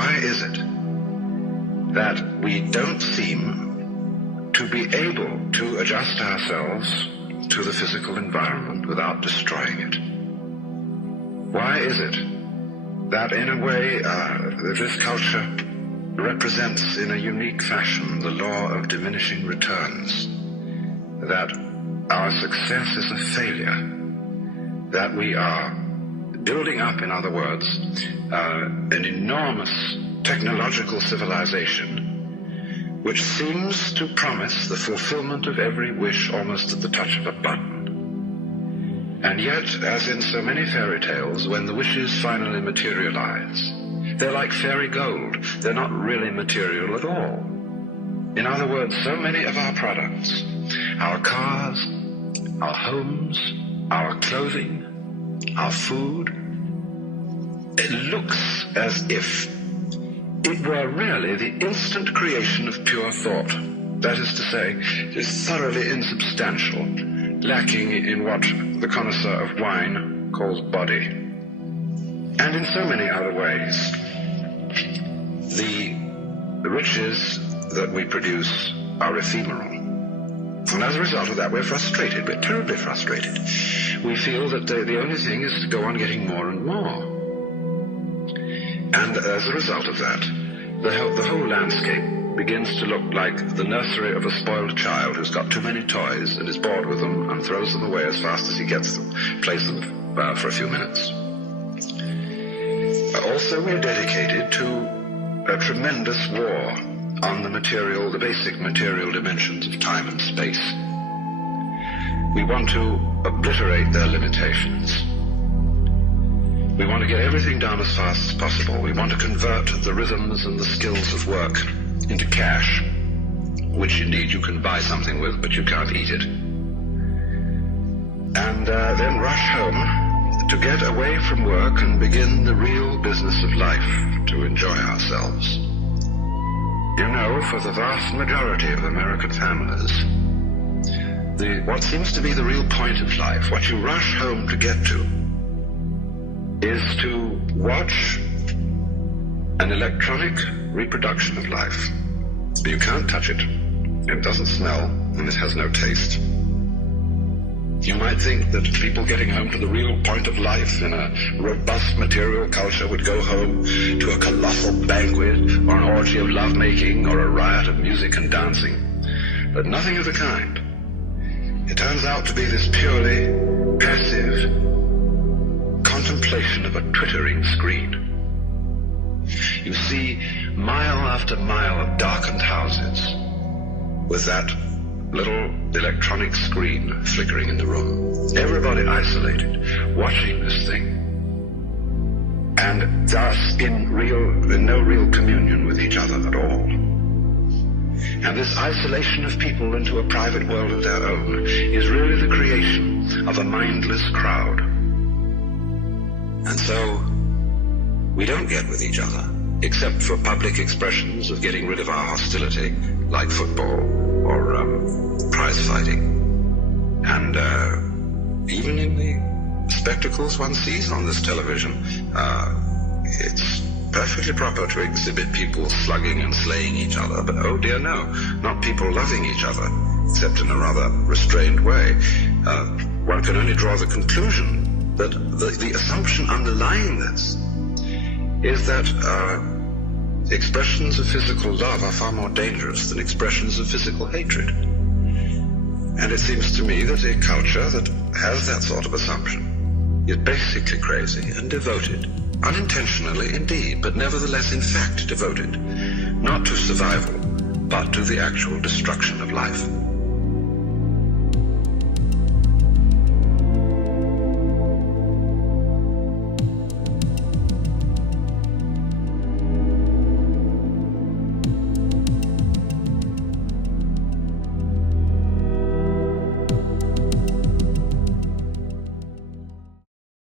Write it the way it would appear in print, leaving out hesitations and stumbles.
Why is it that we don't seem to be able to adjust ourselves to the physical environment without destroying it? Why is it that in a way this culture represents in a unique fashion the law of diminishing returns, that our success is a failure, that we are building up, in other words, an enormous technological civilization which seems to promise the fulfillment of every wish almost at the touch of a button. And yet, as in so many fairy tales, when the wishes finally materialize, they're like fairy gold. They're not really material at all. In other words, so many of our products, our cars, our homes, our clothing, our food, it looks as if it were really the instant creation of pure thought. That is to say, it is thoroughly insubstantial, lacking in what the connoisseur of wine calls body. And in so many other ways, the riches that we produce are ephemeral. And as a result of that, we're frustrated. We're terribly frustrated. We feel that the only thing is to go on getting more and more. And as a result of that, the whole landscape begins to look like the nursery of a spoiled child who's got too many toys and is bored with them and throws them away as fast as he gets them, plays them for a few minutes. Also, we're dedicated to a tremendous war on the basic material dimensions of time and space. We want to obliterate their limitations. We want to get everything done as fast as possible. We want to convert the rhythms and the skills of work into cash, which indeed you can buy something with, but you can't eat it. And then rush home to get away from work and begin the real business of life, to enjoy ourselves. You know, for the vast majority of American families, what seems to be the real point of life, what you rush home to get to, is to watch an electronic reproduction of life. You can't touch it. It doesn't smell, and it has no taste. You might think that people getting home to the real point of life in a robust material culture would go home to a colossal banquet or an orgy of lovemaking or a riot of music and dancing. But nothing of the kind. It turns out to be this purely passive contemplation of a twittering screen. You see mile after mile of darkened houses with that little electronic screen flickering in the room. Everybody isolated, watching this thing, and thus in no real communion with each other at all. And this isolation of people into a private world of their own is really the creation of a mindless crowd. And so we don't get with each other, except for public expressions of getting rid of our hostility, like football or prize fighting. And even in the spectacles one sees on this television, it's perfectly proper to exhibit people slugging and slaying each other, but oh dear no, not people loving each other, except in a rather restrained way. One can only draw the conclusion that the assumption underlying this is that expressions of physical love are far more dangerous than expressions of physical hatred. And it seems to me that a culture that has that sort of assumption is basically crazy and devoted, unintentionally indeed, but nevertheless in fact devoted, not to survival, but to the actual destruction of life.